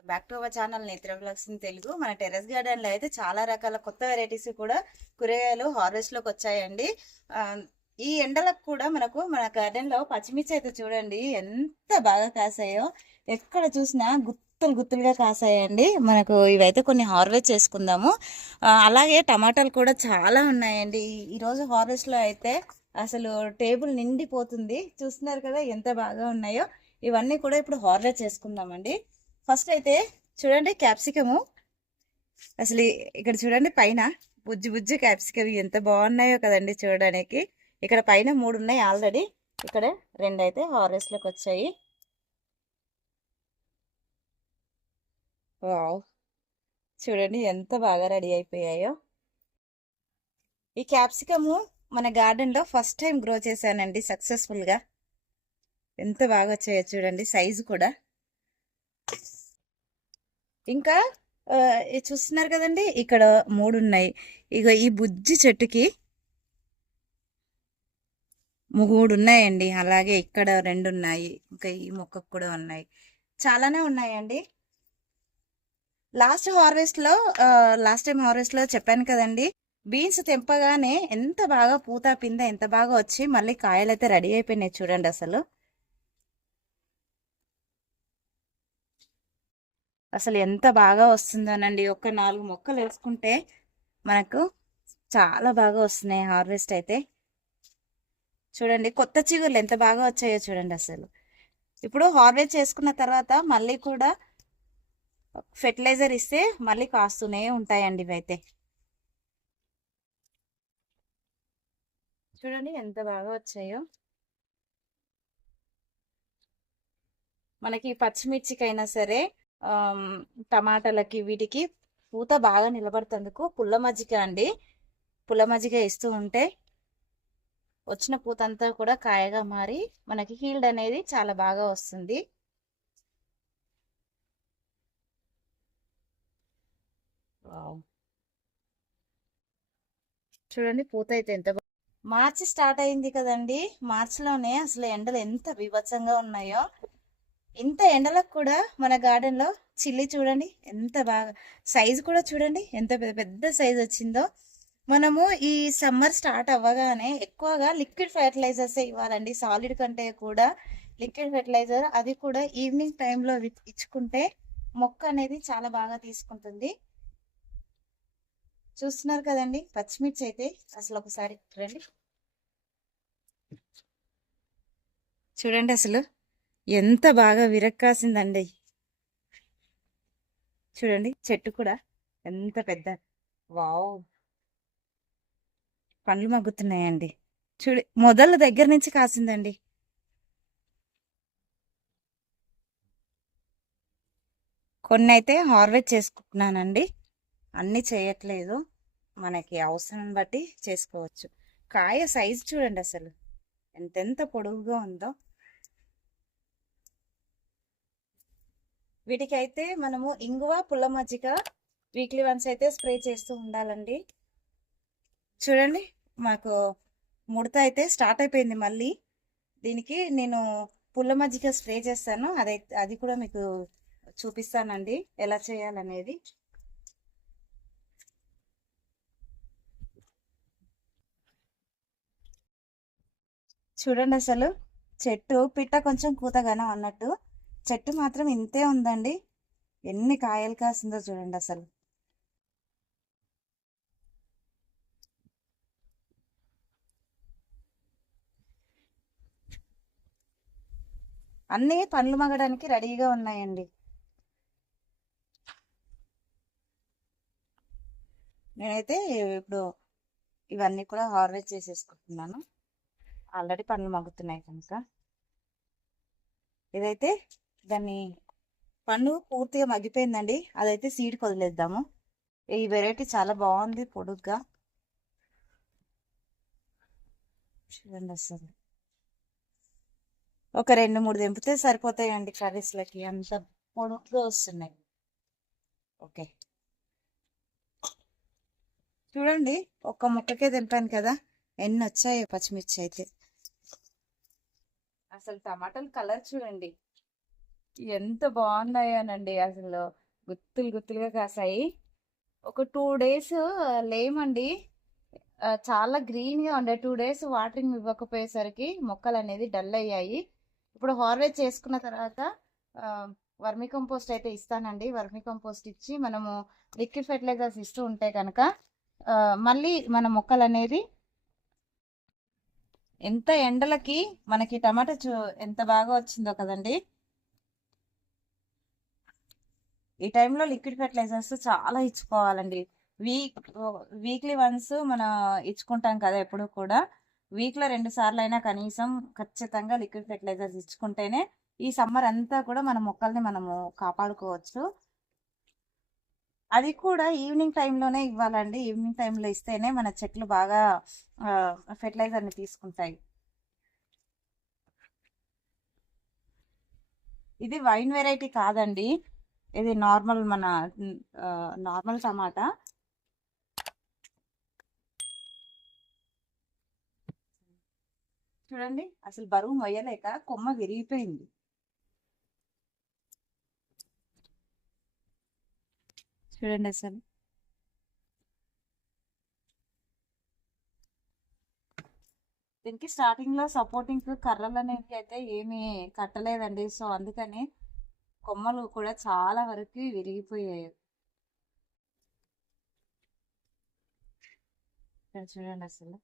Welcome back to our channel నేత్ర vlogs in Telugu. మన terrace garden లో అయితే చాలా రకాల కొత్త వెరైటీస్ కూడా కూరగాయలు హార్వెస్ట్ లోకి వచ్చాయండి. ఈ ఎండలకు కూడా మన గార్డెన్ లో పచ్చిమిర్చి అయితే చూడండి ఎంత బాగా కాసాయో. ఎక్కడ చూసినా గుత్తులు గుత్తులుగా కాసాయండి. మనకు ఇవైతే కొన్ని హార్వెస్ట్ చేసుకుందాము. అలాగే టమాటాలు కూడా చాలా ఉన్నాయండి. ఈరోజు హార్వెస్ట్ లో అయితే అసలు టేబుల్ నిండిపోతుంది. చూస్తున్నారు కదా ఎంత బాగా ఉన్నాయో. ఇవన్నీ కూడా ఇప్పుడు హార్వెస్ట్ చేసుకుందామండి. ఫస్ట్ అయితే చూడండి క్యాప్సికము. అసలు ఇక్కడ చూడండి పైన బుజ్జి బుజ్జి క్యాప్సికమ్ ఎంత బాగున్నాయో కదండి చూడడానికి. ఇక్కడ పైన 3 ఉన్నాయి ఆల్రెడీ. ఇక్కడ 2 అయితే హార్వెస్ట్ లోకి వచ్చాయి. వావ్, చూడండి ఎంత బాగా రెడీ అయిపోయాయో. ఈ క్యాప్సికము మన గార్డెన్ లో ఫస్ట్ టైం గ్రో చేశానండి సక్సెస్ఫుల్ గా. ఎంత బాగా వచ్చాయో చూడండి, సైజు కూడా. ఇంకా చూస్తున్నారు కదండి, ఇక్కడ 3 ఉన్నాయి. ఇక ఈ బుజ్జి చెట్టుకి 3 ఉన్నాయండి. అలాగే ఇక్కడ 2 ఉన్నాయి. ఇంకా ఈ మొక్కకు కూడా ఉన్నాయి. చాలానే ఉన్నాయండి. లాస్ట్ టైం హార్వెస్ట్ లో చెప్పాను కదండి, బీన్స్ తెంపగానే ఎంత బాగా పూత పింద ఎంత బాగా వచ్చి మళ్ళీ కాయలు అయితే రెడీ అయిపోయినాయి చూడండి. అసలు ఎంత బాగా వస్తుందోనండి. ఒక 4 మొక్కలు వేసుకుంటే మనకు చాలా బాగా వస్తున్నాయి హార్వెస్ట్ అయితే. చూడండి కొత్త చిగుర్లు ఎంత బాగా వచ్చాయో చూడండి. అసలు ఇప్పుడు హార్వెస్ట్ చేసుకున్న తర్వాత మళ్ళీ కూడా ఫెర్టిలైజర్ ఇస్తే మళ్ళీ కాస్తూనే ఉంటాయండి ఇవైతే. చూడండి ఎంత బాగా వచ్చాయో. మనకి పచ్చిమిర్చికైనా సరే, టమాటాలకి వీటికి పూత బాగా నిలబడుతందుకు పుల్ల మజ్జిగ అండి. పుల్ల మజ్జిగ ఇస్తూ ఉంటే వచ్చిన పూత అంతా కూడా కాయగా మారి మనకి హీల్డ్ అనేది చాలా బాగా వస్తుంది. చూడండి పూత అయితే ఎంత మార్చి స్టార్ట్ అయింది కదండి. మార్చిలోనే అసలు ఎండలు ఎంత బీభత్సంగా ఉన్నాయో. ఇంత ఎండలకు కూడా మన గార్డెన్ లో చిల్లీ చూడండి ఎంత బాగా, సైజు కూడా చూడండి ఎంత పెద్ద పెద్ద సైజు వచ్చిందో. మనము ఈ సమ్మర్ స్టార్ట్ అవ్వగానే ఎక్కువగా లిక్విడ్ ఫెర్టిలైజర్స్ ఇవ్వాలండి. సాలిడ్ కంటే కూడా లిక్విడ్ ఫెర్టిలైజర్, అది కూడా ఈవినింగ్ టైంలో ఇచ్చుకుంటే మొక్క అనేది చాలా బాగా తీసుకుంటుంది. చూస్తున్నారు కదండి పచ్చిమిర్చి అయితే. అసలు ఒకసారి రండి చూడండి, అసలు ఎంత బాగా విరక్కాసిందండి. చూడండి చెట్టు కూడా ఎంత పెద్ద. వావ్, పండ్లు మగ్గుతున్నాయండి. మొదల దగ్గర నుంచి కాసిందండి. కొన్ని అయితే హార్వెస్ట్ చేసుకుంటున్నానండి, అన్నీ చేయట్లేదు. మనకి అవసరం బట్టి చేసుకోవచ్చు. కాయ సైజు చూడండి అసలు ఎంతెంత పొడవుగా ఉందో. వీటికి అయితే మనము ఇంగువ పుల్ల మజ్జిగ వీక్లీ వన్స్ అయితే స్ప్రే చేస్తూ ఉండాలండి. చూడండి మాకు ముడత అయితే స్టార్ట్ అయిపోయింది మళ్ళీ. దీనికి నేను పుల్ల మజ్జిగ స్ప్రే చేస్తాను, అది కూడా మీకు చూపిస్తానండి ఎలా చేయాలనేది. చూడండి అసలు చెట్టు పిట్ట కొంచెం కూతగానే అన్నట్టు, చెట్టు మాత్రం ఇంతే ఉందండి. ఎన్ని కాయలు కాసిందో చూడండి అసలు. అన్నీ పండ్లు మగడానికి రెడీగా ఉన్నాయండి. నేనైతే ఇప్పుడు ఇవన్నీ కూడా హార్వెస్ట్ చేసేసుకుంటున్నాను. ఆల్రెడీ పండ్లు మగ్గుతున్నాయి కనుక. ఇదైతే దాన్ని పండు పూర్తిగా మగ్గిపోయిందండి. అదైతే సీడ్కి వదిలేద్దాము. ఈ వెరైటీ చాలా బాగుంది పొడుగ్గా. చూడండి అసలు ఒక 2-3 తెంపితే సరిపోతాయండి కర్రీస్లకి, అంత పొడుగ్గా వస్తున్నాయి. ఓకే చూడండి, ఒక్క ముక్కకే తెంపాను కదా ఎన్ని వచ్చాయో పచ్చిమిర్చి అయితే. అసలు టమాటాల కలర్ చూడండి ఎంత బాగున్నాయోనండి అసలు. గుత్తులు గుత్తులుగా కాసాయి. ఒక 2 డేస్ లేమండి. చాలా గ్రీన్ గా ఉండే 2 డేస్ వాటరింగ్ ఇవ్వకపోయేసరికి మొక్కలు అనేది డల్ అయ్యాయి. ఇప్పుడు హార్వెస్ట్ చేసుకున్న తర్వాత వర్మి కంపోస్ట్ అయితే ఇస్తానండి. వర్మి కంపోస్ట్ ఇచ్చి మనము లిక్విడ్ ఫెర్టిలైజర్స్ ఇస్తూ ఉంటే కనుక మళ్ళీ మన మొక్కలు అనేది ఎంత ఎండలకి మనకి టమాటా ఎంత బాగా వచ్చిందో కదండి. ఈ టైంలో లిక్విడ్ ఫెర్టిలైజర్స్ చాలా ఇచ్చుకోవాలండి. వీక్లీ వన్స్ మనం ఇచ్చుకుంటాం కదా ఎప్పుడు కూడా. వీక్లో 2 సార్లు అయినా కనీసం ఖచ్చితంగా లిక్విడ్ ఫెర్టిలైజర్స్ ఇచ్చుకుంటేనే ఈ సమ్మర్ అంతా కూడా మన మొక్కల్ని మనము కాపాడుకోవచ్చు. అది కూడా ఈవినింగ్ టైంలోనే ఇవ్వాలండి. ఈవినింగ్ టైంలో ఇస్తేనే మన చెట్లు బాగా ఫెర్టిలైజర్ని తీసుకుంటాయి. ఇది వైన్ వెరైటీ కాదండి, ఇది నార్మల్ మన నార్మల్ టమాటా. చూడండి అసలు బరువు మొయ్యలేక కొమ్మ విరిగిపోయింది. చూడండి అసలు దీనికి స్టార్టింగ్ లో సపోర్టింగ్ కర్రలు అనేవి అయితే ఏమీ కట్టలేదండి. సో అందుకని కొమ్మలు కూడా చాలా వరకు విరిగిపోయాయి. చూడండి అసలు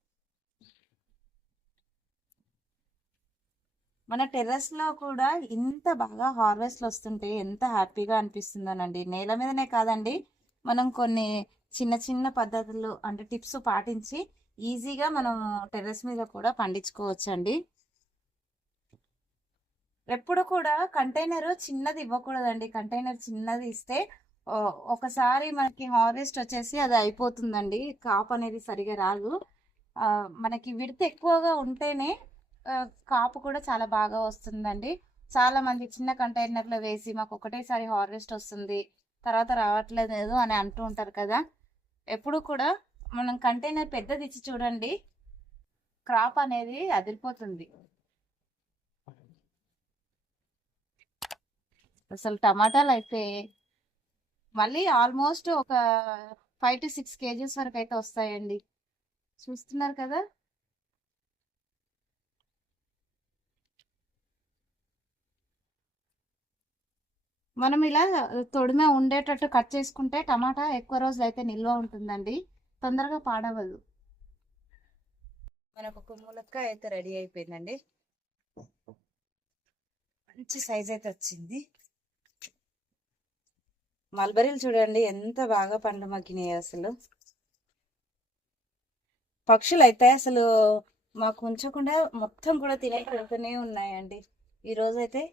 మన టెర్రస్ లో కూడా ఇంత బాగా హార్వెస్ట్లు వస్తుంటే ఎంత హ్యాపీగా అనిపిస్తుందోనండి. నేల మీదనే కాదండి, మనం కొన్ని చిన్న చిన్న పద్ధతులు అంటే టిప్స్ పాటించి ఈజీగా మనం టెర్రస్ మీద కూడా పండించుకోవచ్చండి. ఎప్పుడు కూడా కంటైనర్ చిన్నది ఇవ్వకూడదండి. కంటైనర్ చిన్నది ఇస్తే ఒకసారి మనకి హార్వెస్ట్ వచ్చేసి అది అయిపోతుందండి. కాప్ అనేది సరిగా రాదు. మనకి విడత ఎక్కువగా ఉంటేనే కాపు కూడా చాలా బాగా వస్తుందండి. చాలా మంది చిన్న కంటైనర్లో వేసి మాకు ఒకటేసారి హార్వెస్ట్ వస్తుంది, తర్వాత రావట్లేదు అని అంటూ ఉంటారు కదా. ఎప్పుడు కూడా మనం కంటైనర్ పెద్దది ఇచ్చి చూడండి, క్రాప్ అనేది అదిరిపోతుంది. అసలు టమాటాలు అయితే మళ్ళీ ఆల్మోస్ట్ ఒక 5 to 6 kgs వరకు అయితే వస్తాయండి. చూస్తున్నారు కదా. మనం ఇలా తొడిమే ఉండేటట్టు కట్ చేసుకుంటే టమాటా ఎక్కువ రోజులు అయితే నిల్వ ఉంటుందండి, తొందరగా పాడవదు. మనకు ఒక ములక్కాయ అయితే రెడీ అయిపోయిందండి. మంచి సైజ్ అయితే వచ్చింది. మల్బరీలు చూడండి ఎంత బాగా పండు మగ్గినాయి. అసలు పక్షులు అయితే అసలు మాకు ఉంచకుండా మొత్తం కూడా తినేటనే ఉన్నాయండి. ఈరోజు అయితే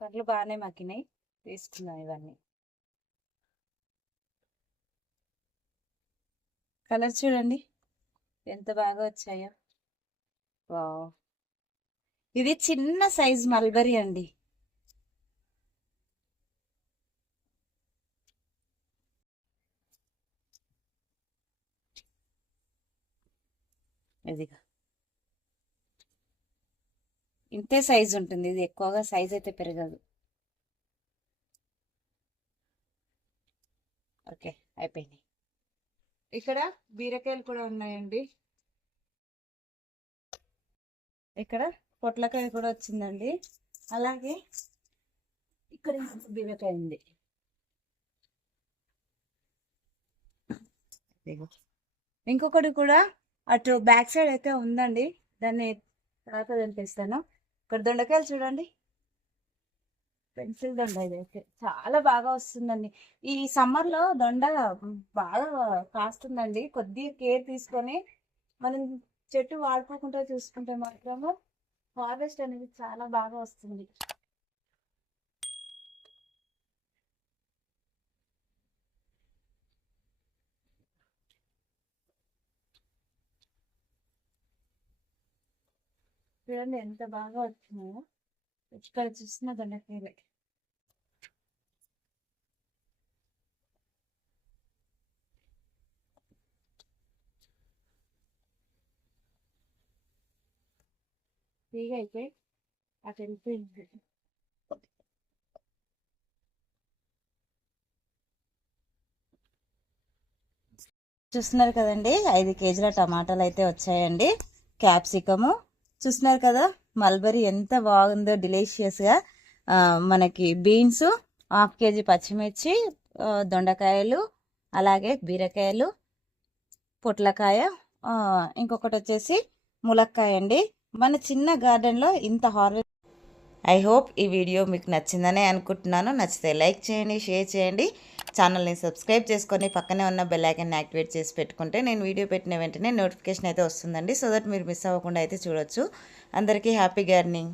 పండ్లు బాగానే మగ్గినాయి, తీసుకున్నాం ఇవన్నీ. కలర్ చూడండి ఎంత బాగా వచ్చాయో. వావ్, ఇది చిన్న సైజ్ మల్బరీ అండి. ఇదిగా ఇంతే సైజ్ ఉంటుంది, ఇది ఎక్కువగా సైజ్ అయితే పెరగదు. ఓకే, అయిపోయింది. ఇక్కడ బీరకాయలు కూడా ఉన్నాయండి. ఇక్కడ పొట్లకాయ కూడా వచ్చిందండి. అలాగే ఇక్కడ బీరకాయ ఉంది. ఇంకొకటి కూడా అటు బ్యాక్ సైడ్ అయితే ఉందండి, దాన్ని తర్వాత తెంపిస్తాను. ఇక్కడ దొండకాయలు చూడండి, పెన్సిల్ దొండ ఇదైతే చాలా బాగా వస్తుందండి. ఈ సమ్మర్ లో దొండ బాగా కాస్తుందండి. కొద్దిగా కేర్ తీసుకొని మనం చెట్టు వాడుకోకుండా చూసుకుంటే మాత్రము హార్వెస్ట్ అనేది చాలా బాగా వస్తుంది. చూడండి ఎంత బాగా వచ్చినాయో. ఇక్కడ చూసిన దొండకాయలే. తీగ అయితే అటు వెళ్ళిపోయింది. చూస్తున్నారు కదండి, 5 కేజీల టమాటాలు అయితే వచ్చాయండి. క్యాప్సికము చూస్తున్నారు కదా, మల్బరీ ఎంత బాగుందో డెలిషియస్గా. మనకి బీన్స్, 1/2 కేజీ పచ్చిమిర్చి, దొండకాయలు, అలాగే బీరకాయలు, పొట్లకాయ, ఇంకొకటి వచ్చేసి ములక్కాయ అండి. మన చిన్న గార్డెన్లో ఇంత హార్వెస్ట్. ఐ హోప్ ఈ వీడియో మీకు నచ్చిందనే అనుకుంటున్నాను. నచ్చితే లైక్ చేయండి, షేర్ చేయండి, ఛానల్ని సబ్స్క్రైబ్ చేసుకొని పక్కనే ఉన్న బెల్ ఐకాన్ని యాక్టివేట్ చేసి పెట్టుకుంటే నేను వీడియో పెట్టిన వెంటనే నోటిఫికేషన్ అయితే వస్తుందండి. సో దట్ మీరు మిస్ అవ్వకుండా అయితే చూడొచ్చు. అందరికీ హ్యాపీ గార్డెనింగ్.